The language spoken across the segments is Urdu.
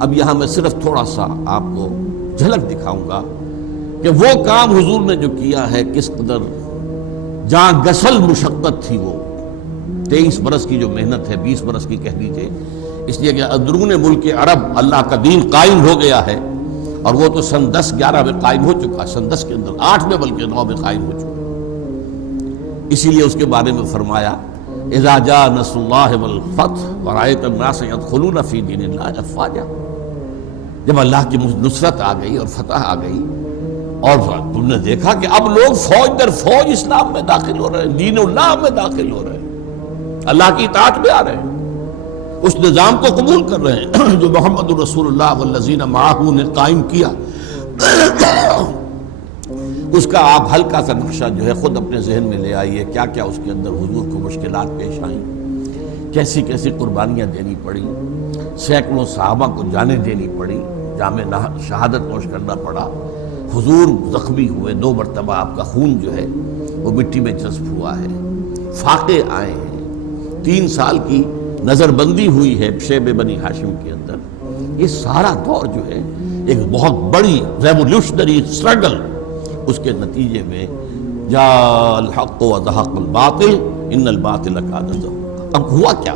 اب یہاں میں صرف تھوڑا سا آپ کو جھلک دکھاؤں گا کہ وہ کام حضور نے جو کیا ہے کس قدر جہاں گسل مشقت تھی، وہ 23 برس کی جو محنت ہے، 20 برس کی کہہ لیجیے، اس لیے کہ اندرون ملک عرب اللہ کا دین قائم ہو گیا ہے، اور وہ تو سن 10-11 میں قائم ہو چکا، سن 10 کے اندر 8 میں بلکہ 9 میں قائم ہو چکا۔ اسی لیے اس کے بارے میں فرمایا اذا جاء نصر اللہ والفتح ورأیت الناس يدخلون فی دین اللہ افواجا، جب اللہ کی نصرت آ گئی اور فتح آ گئی اور تم نے دیکھا کہ اب لوگ فوج در فوج اسلام میں داخل ہو رہے ہیں، دین اللہ میں داخل ہو رہے ہیں، اللہ کی اطاعت میں آ رہے ہیں، اس نظام کو قبول کر رہے ہیں جو محمد رسول اللہ والذین معہ نے قائم کیا۔ اس کا آپ ہلکا سا نقشہ جو ہے خود اپنے ذہن میں لے آئیے، کیا کیا اس کے اندر حضور کو مشکلات پیش آئیں، کیسی کیسی قربانیاں دینی پڑی، سینکڑوں صحابہ کو جانیں دینی پڑی، جامِ شہادت نوش کرنا پڑا، حضور زخمی ہوئے، 2 مرتبہ آپ کا خون جو ہے وہ مٹی میں جذب ہوا ہے، فاقے آئے ہیں، 3 سال کی نظر بندی ہوئی ہے شیب بنی ہاشم کے اندر۔ یہ سارا دور جو ہے ایک بہت بڑی ریولیوشنری اسٹرگل، اس کے نتیجے میں جاء الحق وزہق الباطل ان الباطل کان زہوقا۔ اب ہوا کیا؟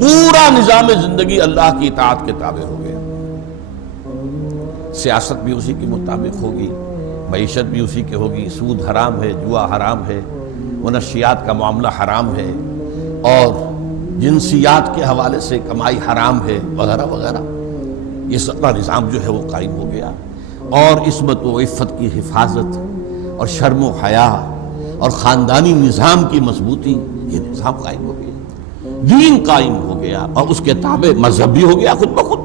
پورا نظام زندگی اللہ کی اطاعت کے تابع ہو گیا، سیاست بھی اسی کے مطابق ہوگی، معیشت بھی اسی کے ہوگی، سود حرام ہے، جوا حرام ہے، منشیات کا معاملہ حرام ہے، اور جنسیات کے حوالے سے کمائی حرام ہے، وغیرہ وغیرہ۔ یہ سارا نظام جو ہے وہ قائم ہو گیا، اور عصمت و عفت کی حفاظت اور شرم و حیا اور خاندانی نظام کی مضبوطی، یہ نظام قائم ہو گیا، دین قائم ہو گیا، اور اس کے تابع مذہب بھی ہو گیا خود بخود۔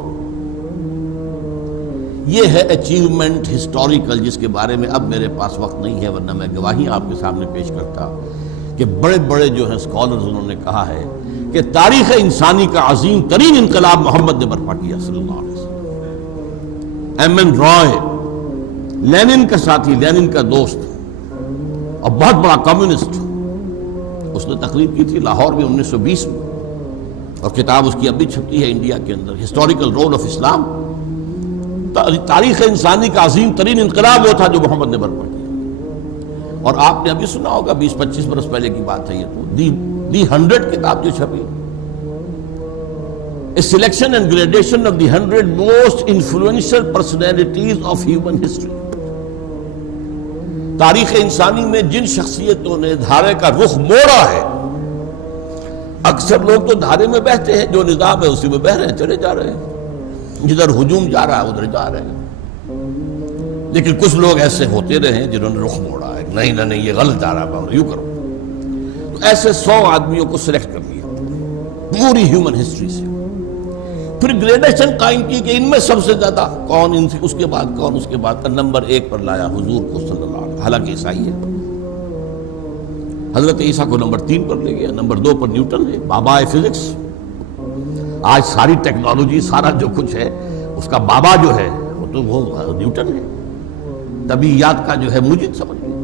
یہ ہے اچیومنٹ ہسٹوریکل، جس کے بارے میں اب میرے پاس وقت نہیں ہے، ورنہ میں گواہی آپ کے سامنے پیش کرتا کہ بڑے بڑے جو ہیں اسکالرز انہوں نے کہا ہے کہ تاریخ انسانی کا عظیم ترین انقلاب محمد نے برپا کیا صلی اللہ علیہ وسلم۔ ایم این رائے، لینن کا ساتھی، لینن کا دوست اور بہت بڑا کمیونسٹ، اس نے تقریر کی تھی لاہور میں 1920 میں، اور کتاب اس کی اب بھی چھپتی ہے انڈیا کے اندر، ہسٹوریکل رول آف اسلام۔ تاریخ انسانی کا عظیم ترین انقلاب وہ تھا جو محمد نے برپا کیا، اور آپ نے ابھی سنا ہوگا 20-25 برس پہلے کی بات ہے، یہ تو دی 100 کتاب جو چھپی، A selection and gradation of the 100 most influential personalities of human history۔ تاریخ انسانی میں جن شخصیتوں نے دھارے کا رخ موڑا ہے، اکثر لوگ تو دھارے میں بہتے ہیں، جو نظام ہے اسی میں بہہ رہے ہیں، چلے جا رہے ہیں، جدھر ہجوم جا رہا ہے ادھر جا رہے ہیں، لیکن کچھ لوگ ایسے ہوتے رہے ہیں جنہوں نے رخ موڑا ہے، نہیں نہیں یہ غلط جا رہا ہے، یوں کرو۔ تو ایسے 100 آدمیوں کو سلیکٹ کر لیا پوری ہیومن ہسٹری سے، پھر گریڈیشن قائم کی کہ ان میں سب سے زیادہ کون، ان سے اس کے بعد کون، اس کے بعد نمبر 1 پر لایا حضور کو صلی اللہ علیہ وسلم، حالانکہ عیسائی ہے، حضرت عیسیٰ کو نمبر 3 پر لے گیا، نمبر 2 پر نیوٹن ہے، بابا فزکس۔ آج ساری ٹیکنالوجی، سارا جو کچھ ہے، اس کا بابا جو ہے وہ تو وہ نیوٹن ہے، طبیعیات کا جو ہے موجد سمجھ گئے۔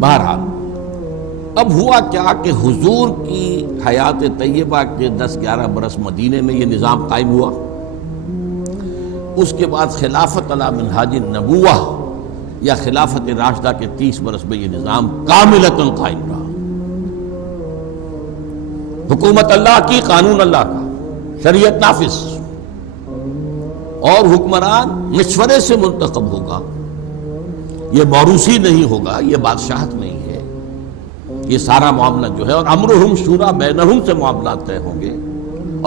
بہرحال اب ہوا کیا کہ حضور کی حیات طیبہ کے 10-11 برس مدینے میں یہ نظام قائم ہوا، اس کے بعد خلافت علی منہاج النبوہ یا خلافت راشدہ کے 30 برس میں یہ نظام کاملتاً قائم رہا، حکومت اللہ کی، قانون اللہ کا، شریعت نافذ، اور حکمران مشورے سے منتخب ہوگا، یہ موروثی نہیں ہوگا، یہ بادشاہت نہیں ہے، یہ سارا معاملہ جو ہے، اور امرہم شورا بینہم سے معاملات طے ہوں گے،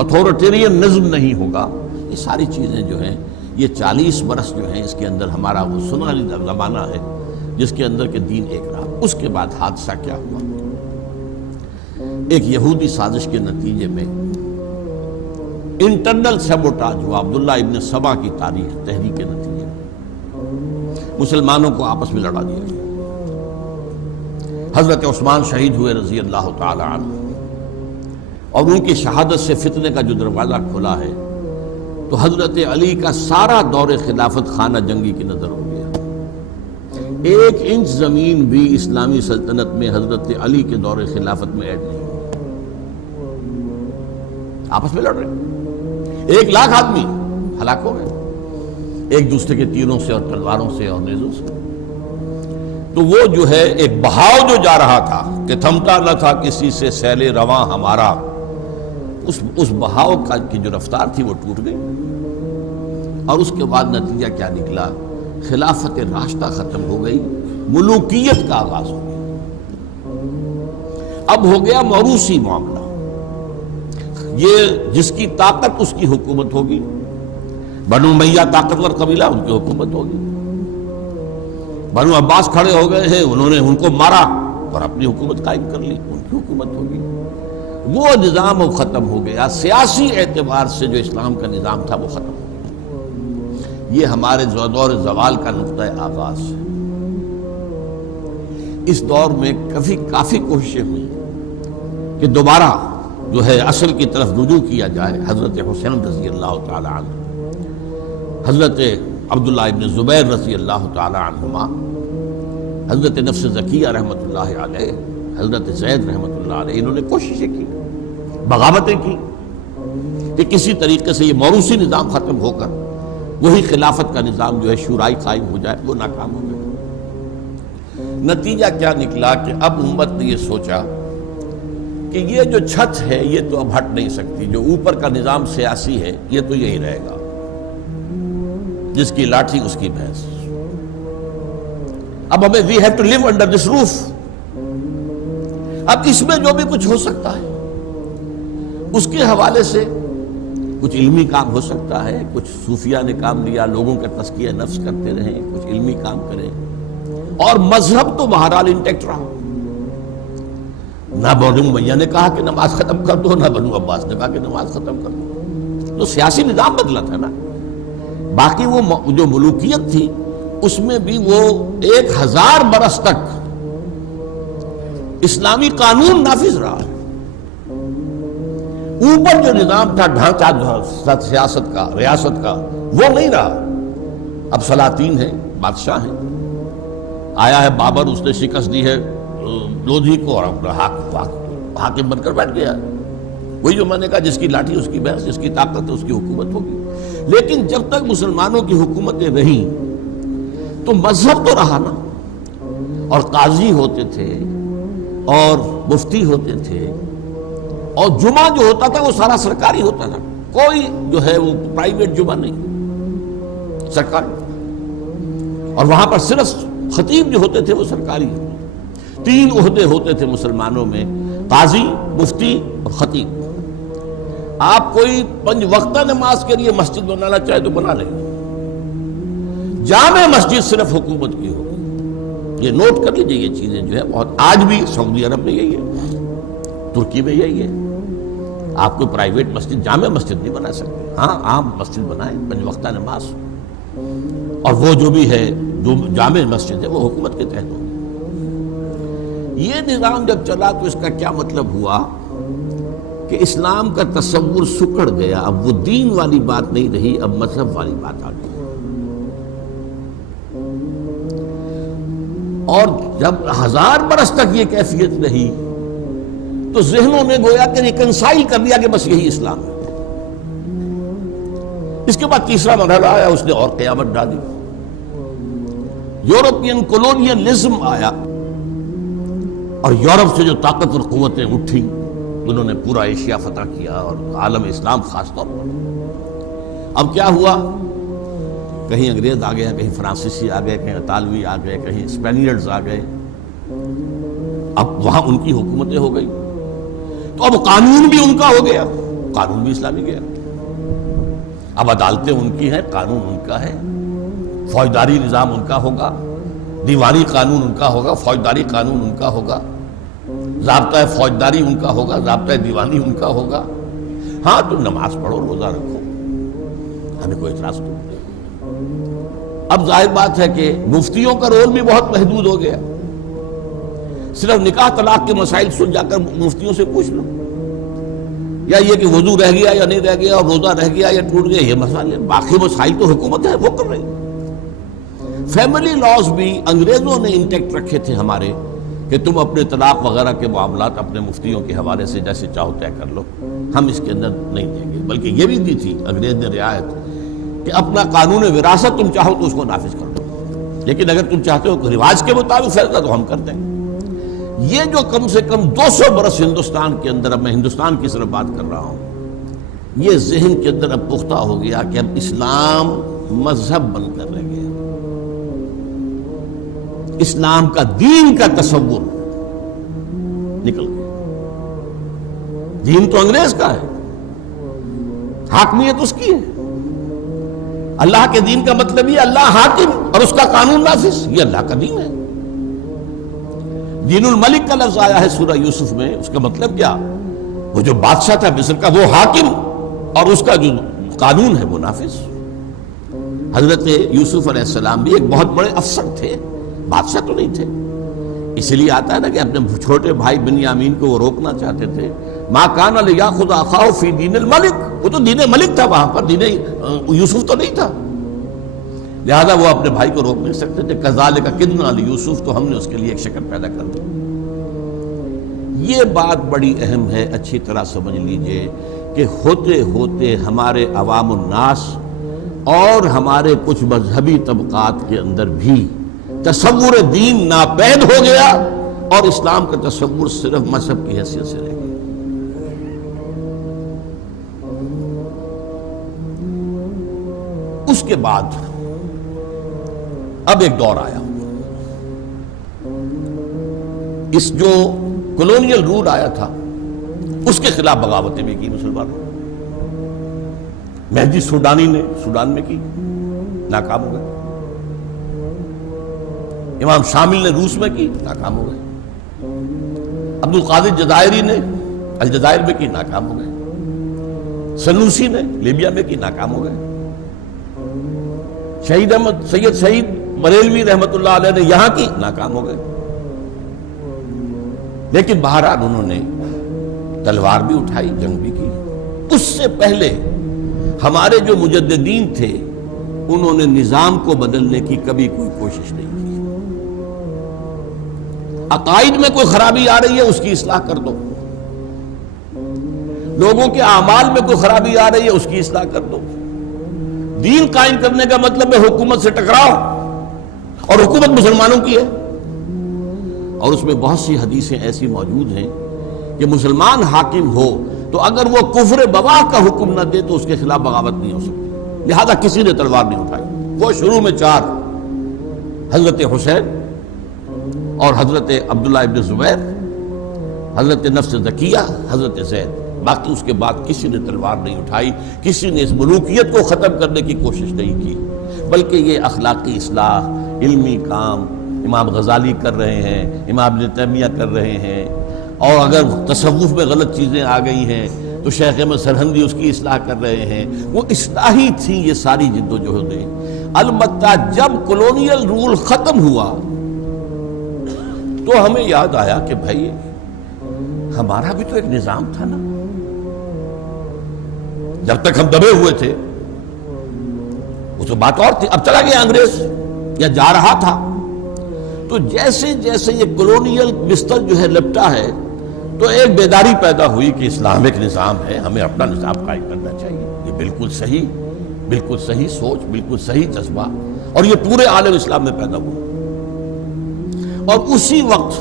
اتھارٹیرین نظم نہیں ہوگا، یہ ساری چیزیں جو ہیں، یہ 40 برس جو ہیں اس کے اندر ہمارا وہ سنہری زمانہ ہے جس کے اندر کہ دین ایک رہا۔ اس کے بعد حادثہ کیا ہوا؟ ایک یہودی سازش کے نتیجے میں انٹرنل سیبوٹاج ہوا، عبداللہ ابن سبا کی تحریک کے نتیجے میں مسلمانوں کو آپس میں لڑا دیا گیا۔ حضرت عثمان شہید ہوئے رضی اللہ تعالی عنہ، اور ان کی شہادت سے فتنے کا جو دروازہ کھلا ہے، تو حضرت علی کا سارا دور خلافت خانہ جنگی کی نظر ہو گیا، 1 انچ زمین بھی اسلامی سلطنت میں حضرت علی کے دور خلافت میں ایڈ نہیں، آپس میں لڑ رہے ہیں۔ 1,00,000 آدمی ہلاک ہو گئے ایک دوسرے کے تیروں سے اور تلواروں سے اور نیزوں سے۔ تو وہ جو ہے ایک بہاؤ جو جا رہا تھا کہ تھمتا نہ تھا کسی سے سیل رواں ہمارا، اس بہاؤ کی جو رفتار تھی وہ ٹوٹ گئی، اور اس کے بعد نتیجہ کیا نکلا؟ خلافت راشدہ ختم ہو گئی، ملوکیت کا آغاز ہو گیا۔ اب ہو گیا موروثی معاملہ، یہ جس کی طاقت اس کی حکومت ہوگی۔ بنو امیہ طاقتور قبیلہ، ان کی حکومت ہوگی۔ بنو عباس کھڑے ہو گئے ہیں، انہوں نے ان کو مارا اور اپنی حکومت قائم کر لی، ان کی حکومت ہوگی۔ وہ نظام وہ ختم ہو گیا، سیاسی اعتبار سے جو اسلام کا نظام تھا وہ ختم ہو گیا۔ یہ ہمارے دور زوال کا نقطہ آغاز ہے۔ اس دور میں کافی کوششیں ہوئی کہ دوبارہ جو ہے اصل کی طرف رجوع کیا جائے۔ حضرت حسین رضی اللہ تعالی عنہ، حضرت عبداللہ ابن زبیر رضی اللہ تعالی عنہما، حضرت نفس زکیہ رحمۃ اللہ علیہ، حضرت زید رحمۃ اللہ علیہ، انہوں نے کوششیں کی، بغاوتیں کی کہ کسی طریقے سے یہ موروثی نظام ختم ہو کر وہی خلافت کا نظام جو ہے شورائی قائم ہو جائے۔ وہ ناکام ہو گیا۔ نتیجہ کیا نکلا کہ اب امت نے یہ سوچا کہ یہ جو چھت ہے یہ تو اب ہٹ نہیں سکتی، جو اوپر کا نظام سیاسی ہے یہ تو یہی رہے گا، جس کی لاٹھی اس کی بھینس۔ اب ہمیں we have to live under this roof۔ اب اس میں جو بھی کچھ ہو سکتا ہے اس کے حوالے سے کچھ علمی کام ہو سکتا ہے، کچھ صوفیہ نے کام لیا، لوگوں کا تزکیہ نفس کرتے رہیں، کچھ علمی کام کریں، اور مذہب تو بہرحال انٹیکٹ رہا۔ نہ بنو امیہ نے کہا کہ نماز ختم کر دو، نہ بنو عباس نے کہا کہ نماز ختم کر دو، تو سیاسی نظام بدلا تھا نا۔ باقی وہ جو ملوکیت تھی اس میں بھی وہ 1000 برس تک اسلامی قانون نافذ رہا ہے۔ اوپر جو نظام تھا، ڈھانچہ سیاست کا، ریاست کا، وہ نہیں رہا۔ اب سلاطین ہیں، بادشاہ ہیں، آیا ہے بابر، اس نے شکست دی ہے لودھی کو اور اپنا حاکم بن کر بیٹھ گیا۔ وہی جو میں نے کہا، جس کی لاٹھی اس کی بھینس، جس کی طاقت اس کی حکومت ہوگی۔ لیکن جب تک مسلمانوں کی حکومتیں رہیں تو مذہب تو رہا نا، اور قاضی ہوتے تھے اور مفتی ہوتے تھے، اور جمعہ جو ہوتا تھا وہ سارا سرکاری ہوتا تھا، کوئی جو ہے وہ پرائیویٹ جمعہ نہیں، سرکاری۔ اور وہاں پر صرف خطیب جو ہوتے تھے وہ سرکاری۔ 3 عہدے ہوتے تھے مسلمانوں میں، قاضی، مفتی اور خطیب۔ آپ کوئی 5 وقتہ نماز کے لیے مسجد بنانا چاہے تو بنا لیں، جامع مسجد صرف حکومت کی ہوگی۔ یہ نوٹ کر لیجئے، یہ چیزیں جو ہے بہت، آج بھی سعودی عرب میں یہی ہے، ترکی میں یہی ہے۔ آپ کوئی پرائیویٹ مسجد، جامع مسجد نہیں بنا سکتے۔ ہاں، عام مسجد بنائیں، 5 وقتہ نماز، اور وہ جو بھی ہے جو جامع مسجد ہے وہ حکومت کے تحت ہوگی۔ یہ نظام جب چلا تو اس کا کیا مطلب ہوا کہ اسلام کا تصور سکڑ گیا۔ اب وہ دین والی بات نہیں رہی، اب مذہب والی بات آ گئی۔ اور جب 1000 برس تک یہ کیفیت رہی تو ذہنوں نے گویا کہ ریکنسائل کر لیا کہ بس یہی اسلام ہے۔ اس کے بعد تیسرا مرحلہ آیا، اس نے اور قیامت ڈالی، یورپین کولونیلزم آیا، اور یورپ سے جو طاقتور قوتیں اٹھی انہوں نے پورا ایشیا فتح کیا، اور عالم اسلام خاص طور پر۔ اب کیا ہوا؟ کہیں انگریز آ گئے، کہیں فرانسیسی آ گئے، کہیں اطالوی آ گئے، کہیں اسپینیئرز آ گئے۔ اب وہاں ان کی حکومتیں ہو گئی، تو اب قانون بھی ان کا ہو گیا، قانون بھی اسلامی گیا۔ اب عدالتیں ان کی ہیں، قانون ان کا ہے، فوجداری نظام ان کا ہوگا، دیوانی قانون ان کا ہوگا، فوجداری قانون ان کا ہوگا، ضابطہ فوجداری ان کا ہوگا، ضابطہ دیوانی ان کا ہوگا۔ ہاں، تم نماز پڑھو، روزہ رکھو، ہمیں کوئی اعتراض نہیں۔ اب ظاہر بات ہے کہ مفتیوں کا رول بھی بہت محدود ہو گیا۔ صرف نکاح طلاق کے مسائل سن جا کر مفتیوں سے پوچھ لو، یا یہ کہ وضو رہ گیا یا نہیں رہ گیا، اور روزہ رہ گیا یا ٹوٹ گیا، یہ مسائل، باقی مسائل تو حکومت ہے وہ کر رہی۔ فیملی لاز بھی انگریزوں نے انٹیکٹ رکھے تھے ہمارے، کہ تم اپنے طلاق وغیرہ کے معاملات اپنے مفتیوں کے حوالے سے جیسے چاہو طے کر لو، ہم اس کے اندر نہیں دیں گے۔ بلکہ یہ بھی دی تھی انگریز نے رعایت کہ اپنا قانون وراثت تم چاہو تو اس کو نافذ کر دو، لیکن اگر تم چاہتے ہو کہ رواج کے مطابق فیصلہ تو ہم کر دیں گے۔ یہ جو کم سے کم 200 برس ہندوستان کے اندر، اب میں ہندوستان کی صرف بات کر رہا ہوں، یہ ذہن کے اندر اب پختہ ہو گیا کہ اب اسلام مذہب بن کر رہ گیا، اسلام کا دین کا تصور نکل گیا۔ دین تو انگریز کا ہے، حاکمیت اس کی ہے۔ اللہ کے دین کا مطلب یہ اللہ حاکم اور اس کا قانون نافذ، یہ اللہ کا دین ہے۔ دین الملک کا لفظ آیا ہے سورہ یوسف میں، اس کا مطلب کیا؟ وہ جو بادشاہ تھا مصر کا وہ حاکم اور اس کا جو قانون ہے وہ نافذ۔ حضرت یوسف علیہ السلام بھی ایک بہت بڑے افسر تھے، بادشاہ تو نہیں تھے۔ اسی لیے آتا ہے نا کہ اپنے چھوٹے بھائی بنیامین کو وہ روکنا چاہتے تھے، ما کان لیاخذ اخاہ فی دین الملک، وہ تو دین ملک تھا، وہاں پر دین یوسف تو نہیں تھا، لہذا وہ اپنے بھائی کو روک نہیں سکتے تھے۔ کذالک کدنا لیوسف، تو ہم نے اس کے لیے ایک شکل پیدا کر دی۔ یہ بات بڑی اہم ہے، اچھی طرح سمجھ لیجئے کہ ہوتے ہوتے ہمارے عوام الناس اور ہمارے کچھ مذہبی طبقات کے اندر بھی تصور دین ناپید ہو گیا اور اسلام کا تصور صرف مذہب کی حیثیت سے رہ گیا۔ اس کے بعد اب ایک دور آیا، اس جو کولونیل رول آیا تھا اس کے خلاف بغاوتیں بھی کی مسلمانوں۔ مہدی سوڈانی نے سوڈان میں کی، ناکام ہو گئے۔ امام شامل نے روس میں کی، ناکام ہو گئے۔ عبد القادر جزائری نے الجزائر میں کی، ناکام ہو گئے۔ سنوسی نے لیبیا میں کی، ناکام ہو گئے۔ شہید احمد سید شہید بریلوی رحمت اللہ علیہ نے یہاں کی، ناکام ہو گئے۔ لیکن بہرحال انہوں نے تلوار بھی اٹھائی، جنگ بھی کی۔ اس سے پہلے ہمارے جو مجددین تھے انہوں نے نظام کو بدلنے کی کبھی کوئی کوشش نہیں کی۔ عقائد میں کوئی خرابی آ رہی ہے اس کی اصلاح کر دو، لوگوں کے اعمال میں کوئی خرابی آ رہی ہے اس کی اصلاح کر دو۔ دین قائم کرنے کا مطلب ہے حکومت سے ٹکراؤ، اور حکومت مسلمانوں کی ہے، اور اس میں بہت سی حدیثیں ایسی موجود ہیں کہ مسلمان حاکم ہو تو اگر وہ کفر بواح کا حکم نہ دے تو اس کے خلاف بغاوت نہیں ہو سکتی، لہذا کسی نے تلوار نہیں اٹھائی۔ وہ شروع میں 4، حضرت حسین اور حضرت عبداللہ ابن زبیر، حضرت نفس زکیہ، حضرت زید، باقی اس کے بعد کسی نے تلوار نہیں اٹھائی، کسی نے اس ملوکیت کو ختم کرنے کی کوشش نہیں کی، بلکہ یہ اخلاقی اصلاح، علمی کام امام غزالی کر رہے ہیں، امام ابن تیمیہ کر رہے ہیں، اور اگر تصوف میں غلط چیزیں آ گئی ہیں تو شیخ احمد سرہندی اس کی اصلاح کر رہے ہیں۔ وہ اصلاحی تھی یہ ساری جد و جہدیں۔ البتہ جب کولونیل رول ختم ہوا تو ہمیں یاد آیا کہ بھائی ہمارا بھی تو ایک نظام تھا نا، جب تک ہم دبے ہوئے تھے وہ تو بات اور تھی، اب چلا گیا انگریز یا جا رہا تھا، تو جیسے جیسے یہ کولونیل بستر جو ہے لپٹا ہے تو ایک بیداری پیدا ہوئی کہ اسلام ایک نظام ہے، ہمیں اپنا نظام قائم کرنا چاہیے۔ یہ بالکل صحیح سوچ، بالکل صحیح جذبہ، اور یہ پورے عالم اسلام میں پیدا ہوا۔ اور اسی وقت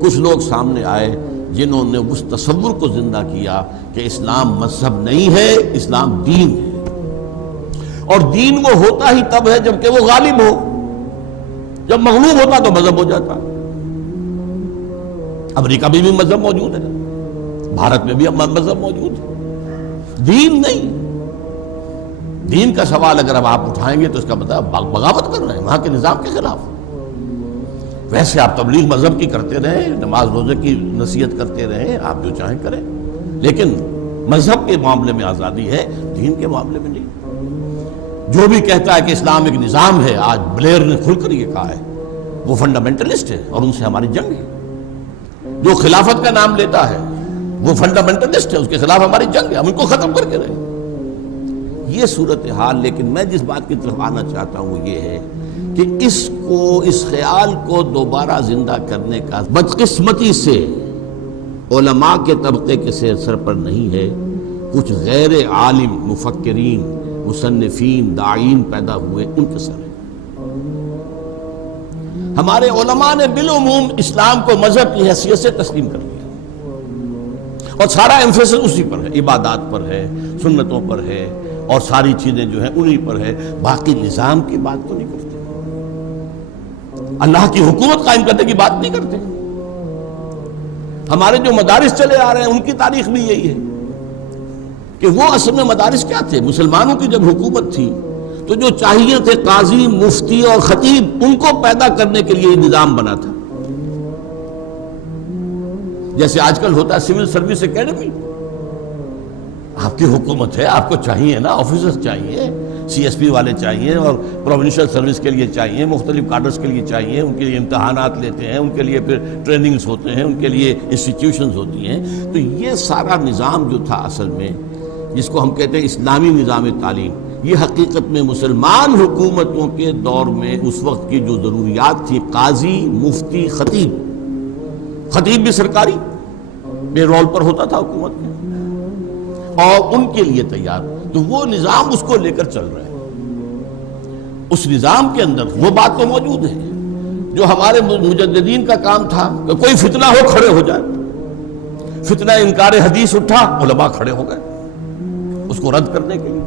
کچھ لوگ سامنے آئے جنہوں نے اس تصور کو زندہ کیا کہ اسلام مذہب نہیں ہے، اسلام دین ہے، اور دین وہ ہوتا ہی تب ہے جب کہ وہ غالب ہو، جب مغلوب ہوتا تو مذہب ہو جاتا۔ امریکہ میں بھی مذہب موجود ہے، بھارت میں بھی مذہب موجود ہے، دین نہیں۔ دین کا سوال اگر اب آپ اٹھائیں گے تو اس کا مطلب بغاوت کر رہے ہیں وہاں کے نظام کے خلاف۔ ویسے آپ تبلیغ مذہب کی کرتے رہیں، نماز روزے کی نصیحت کرتے رہیں، آپ جو چاہیں کریں، لیکن مذہب کے معاملے میں آزادی ہے، دین کے معاملے میں نہیں۔ جو بھی کہتا ہے کہ اسلام ایک نظام ہے، آج بلیر نے کھل کر یہ کہا ہے، وہ فنڈامنٹلسٹ ہے اور ان سے ہماری جنگ ہے۔ جو خلافت کا نام لیتا ہے وہ فنڈامنٹلسٹ ہے، اس کے خلاف ہماری جنگ ہے، ہم ان کو ختم کر کے رہے۔ یہ صورتحال، لیکن میں جس بات کی طرف آنا چاہتا ہوں وہ یہ ہے کہ اس کو اس خیال کو دوبارہ زندہ کرنے کا بدقسمتی سے علماء کے طبقے کے سر پر نہیں ہے، کچھ غیر عالم مفکرین، مصنفین، داعین پیدا ہوئے، ان کے سر ہے۔ ہمارے علماء نے بالعموم اسلام کو مذہب کی حیثیت سے تسلیم کر لیا، اور سارا ایمفیسس اسی پر ہے، عبادات پر ہے، سنتوں پر ہے، اور ساری چیزیں جو ہیں انہی پر ہے، باقی نظام کی بات تو نہیں کرتے، اللہ کی حکومت قائم کرنے کی بات نہیں کرتے۔ ہمارے جو مدارس چلے آ رہے ہیں ان کی تاریخ بھی یہی ہے کہ وہ اصل میں مدارس کیا تھے؟ مسلمانوں کی جب حکومت تھی تو جو چاہیے تھے قاضی، مفتی اور خطیب، ان کو پیدا کرنے کے لیے یہ نظام بنا تھا، جیسے آج کل ہوتا ہے سول سروس اکیڈمی۔ آپ کی حکومت ہے، آپ کو چاہیے نا، آفیسرز چاہیے، سی ایس پی والے چاہیے، اور پروونشل سروس کے لیے چاہیے، مختلف کارڈرز کے لیے چاہیے، ان کے لیے امتحانات لیتے ہیں، ان کے لیے پھر ٹریننگز ہوتے ہیں، ان کے لیے انسٹیٹیوشنز ہوتی ہیں۔ تو یہ سارا نظام جو تھا اصل میں، جس کو ہم کہتے ہیں اسلامی نظام تعلیم، یہ حقیقت میں مسلمان حکومتوں کے دور میں اس وقت کی جو ضروریات تھی، قاضی، مفتی، خطیب، خطیب بھی سرکاری بے رول پر ہوتا تھا حکومت میں، اور ان کے لیے تیار، تو وہ نظام اس کو لے کر چل رہا ہے۔ اس نظام کے اندر وہ بات تو موجود ہے جو ہمارے مجددین کا کام تھا کہ کوئی فتنہ ہو کھڑے ہو جائے، فتنہ انکار حدیث اٹھا، علماء کھڑے ہو گئے اس کو رد کرنے کے لیے،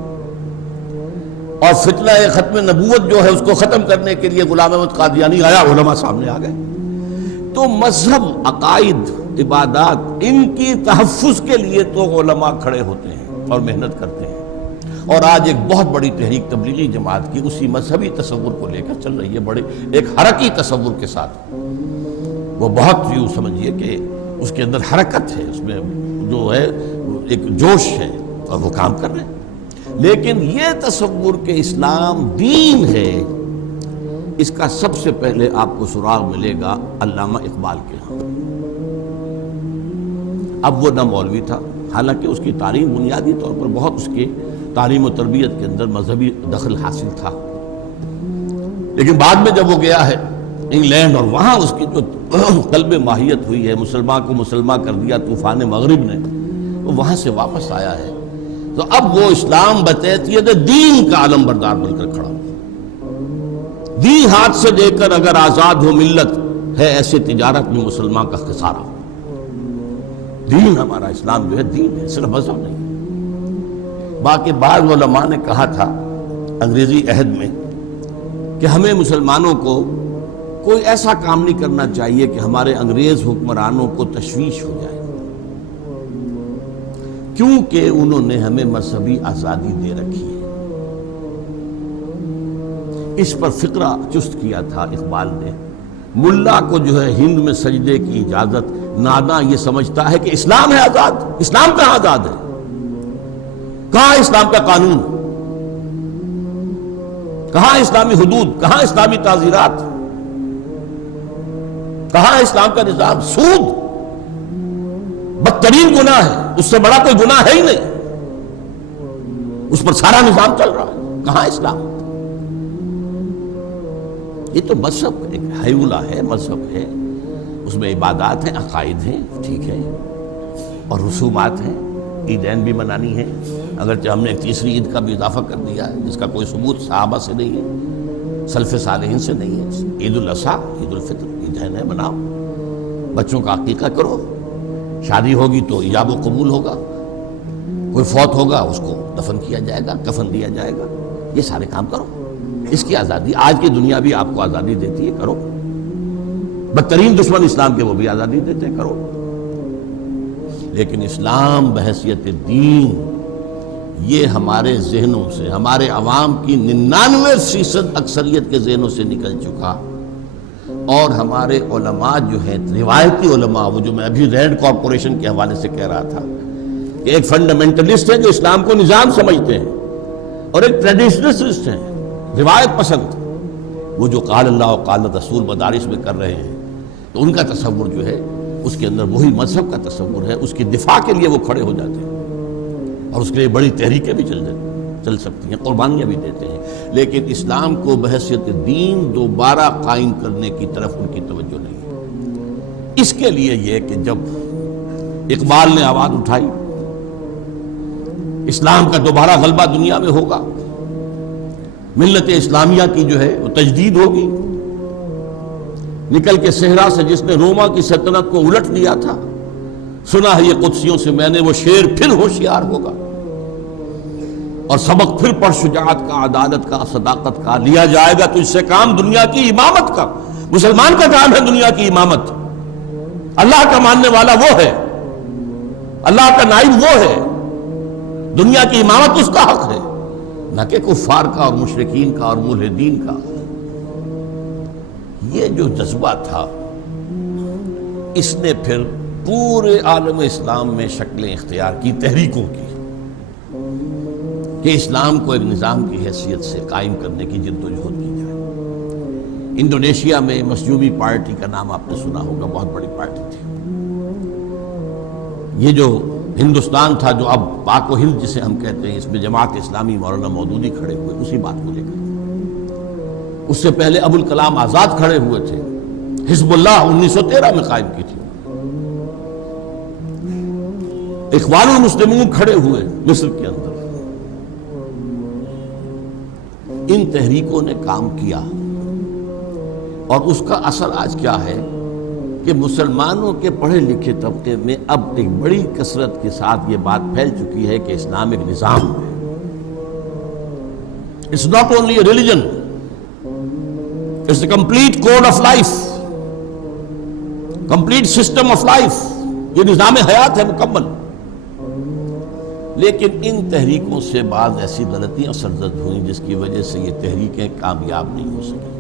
اور فتنہ ختم نبوت جو ہے اس کو ختم کرنے کے لیے غلام احمد قادیانی آیا، علماء سامنے آ گئے۔ تو مذہب، عقائد، عبادات، ان کی تحفظ کے لیے تو علماء کھڑے ہوتے ہیں اور محنت کرتے ہیں، اور آج ایک بہت بڑی تحریک تبلیغی جماعت کی اسی مذہبی تصور کو لے کر چل رہی ہے، بڑے ایک حرکی تصور کے ساتھ۔ وہ بہت یوں سمجھیے کہ اس کے اندر حرکت ہے، اس میں جو ہے ایک جوش ہے، اور وہ کام کر رہے ہیں۔ لیکن یہ تصور کہ اسلام دین ہے، اس کا سب سے پہلے آپ کو سراغ ملے گا علامہ اقبال کے ہاں۔ اب وہ نہ مولوی تھا، حالانکہ اس کی تعلیم بنیادی طور پر بہت اس کے تعلیم و تربیت کے اندر مذہبی دخل حاصل تھا، لیکن بعد میں جب وہ گیا ہے انگلینڈ، اور وہاں اس کی جو قلب ماہیت ہوئی ہے، مسلمان کو مسلمان کر دیا طوفان مغرب نے، وہ وہاں سے واپس آیا ہے، تو اب وہ اسلام بتیت دین کا علم بردار بن کر کھڑا ہوا۔ دی ہاتھ سے دے کر اگر آزاد ہو ملت، ہے ایسے تجارت میں مسلمان کا خسارہ۔ دین ہمارا اسلام جو ہے دین ہے، صرف مذہب نہیں۔ باقی بعض علماء نے کہا تھا انگریزی عہد میں کہ ہمیں مسلمانوں کو کوئی ایسا کام نہیں کرنا چاہیے کہ ہمارے انگریز حکمرانوں کو تشویش ہو جائے، کیونکہ انہوں نے ہمیں مذہبی آزادی دے رکھی ہے۔ اس پر فقرہ چست کیا تھا اقبال نے۔ ملا کو جو ہے ہند میں سجدے کی اجازت، ناداں یہ سمجھتا ہے کہ اسلام ہے آزاد۔ اسلام کہاں آزاد ہے؟ کہاں اسلام کا قانون؟ کہاں اسلامی حدود؟ کہاں اسلامی تعزیرات؟ کہاں اسلام کا نظام؟ سود بدترین گناہ ہے، اس سے بڑا کوئی گناہ ہے ہی نہیں، اس پر سارا نظام چل رہا ہے، کہاں اسلام؟ یہ تو مذہب ایک حیولہ ہے، مذہب ہے، اس میں عبادات ہیں، عقائد ہیں، ٹھیک ہے، اور رسومات ہیں، عیدین بھی منانی ہے، اگرچہ ہم نے ایک تیسری عید کا بھی اضافہ کر دیا ہے جس کا کوئی ثبوت صحابہ سے نہیں ہے، سلف صالحین سے نہیں ہے۔ عید الاضحیٰ، عید الفطر، عیدین ہے، مناؤ، بچوں کا عقیقہ کرو، شادی ہوگی تو ایجاب و قبول ہوگا، کوئی فوت ہوگا اس کو دفن کیا جائے گا، کفن دیا جائے گا، یہ سارے کام کرو۔ اس کی آزادی آج کی دنیا بھی آپ کو آزادی دیتی ہے، کرو۔ بدترین دشمن اسلام کے وہ بھی آزادی دیتے ہیں، کرو۔ لیکن اسلام بحیثیت دین یہ ہمارے ذہنوں سے، ہمارے عوام کی 99% اکثریت کے ذہنوں سے نکل چکا، اور ہمارے علماء جو ہیں، روایتی علماء، وہ جو میں ابھی رینڈ کارپوریشن کے حوالے سے کہہ رہا تھا کہ ایک فنڈامنٹلسٹ ہے جو اسلام کو نظام سمجھتے ہیں، اور ایک ٹریڈیشنلسٹ ہیں، روایت پسند، وہ جو قال اللہ و قال رسول مدارس میں کر رہے ہیں، تو ان کا تصور جو ہے اس کے اندر وہی مذہب کا تصور ہے، اس کی دفاع کے لیے وہ کھڑے ہو جاتے ہیں، اور اس کے لیے بڑی تحریکیں بھی چل جاتی ہیں۔ چل سکتی ہیں، قربانیاں بھی دیتے ہیں، لیکن اسلام کو بحیثیت دین دوبارہ قائم کرنے کی طرف ان کی توجہ نہیں ہے۔ اس کے لیے یہ کہ جب اقبال نے آواز اٹھائی اسلام کا دوبارہ غلبہ دنیا میں ہوگا، ملت اسلامیہ کی جو ہے وہ تجدید ہوگی، نکل کے صحرا سے جس نے روما کی سلطنت کو الٹ دیا تھا، سنا ہے یہ قدسیوں سے میں نے، وہ شیر پھر ہوشیار ہوگا اور سبق پھر پڑھ شجاعت کا، عدالت کا، صداقت کا، لیا جائے گا تو اس سے کام دنیا کی امامت کا۔ مسلمان کا کام ہے دنیا کی امامت، اللہ کا ماننے والا وہ ہے، اللہ کا نائب وہ ہے، دنیا کی امامت اس کا حق ہے، نہ کہ کفار کا اور مشرکین کا اور ملحدین کا۔ یہ جو جذبہ تھا اس نے پھر پورے عالم اسلام میں شکلیں اختیار کی تحریکوں کی، کہ اسلام کو ایک نظام کی حیثیت سے قائم کرنے کی جد و جہد کی جائے۔ انڈونیشیا میں مسجوبی پارٹی کا نام آپ نے سنا ہوگا، بہت بڑی پارٹی تھی۔ یہ جو ہندوستان تھا جو اب پاک و ہند جسے ہم کہتے ہیں، اس میں جماعت اسلامی مولانا مودودی کھڑے ہوئے اسی بات کو لے کر۔ اس سے پہلے ابوالکلام آزاد کھڑے ہوئے تھے، حزب اللہ 1913 میں قائم کی تھی، اخوان المسلمون کھڑے ہوئے مصر کے اندر۔ ان تحریکوں نے کام کیا اور اس کا اثر آج کیا ہے کہ مسلمانوں کے پڑھے لکھے طبقے میں اب ایک بڑی کثرت کے ساتھ یہ بات پھیل چکی ہے کہ اسلام ایک نظام ہے۔ It's not only a religion, it's a complete code of life, complete system of life، یہ نظام حیات ہے مکمل۔ لیکن ان تحریکوں سے بعض ایسی غلطیاں سرزد ہوئیں جس کی وجہ سے یہ تحریکیں کامیاب نہیں ہو سکیں۔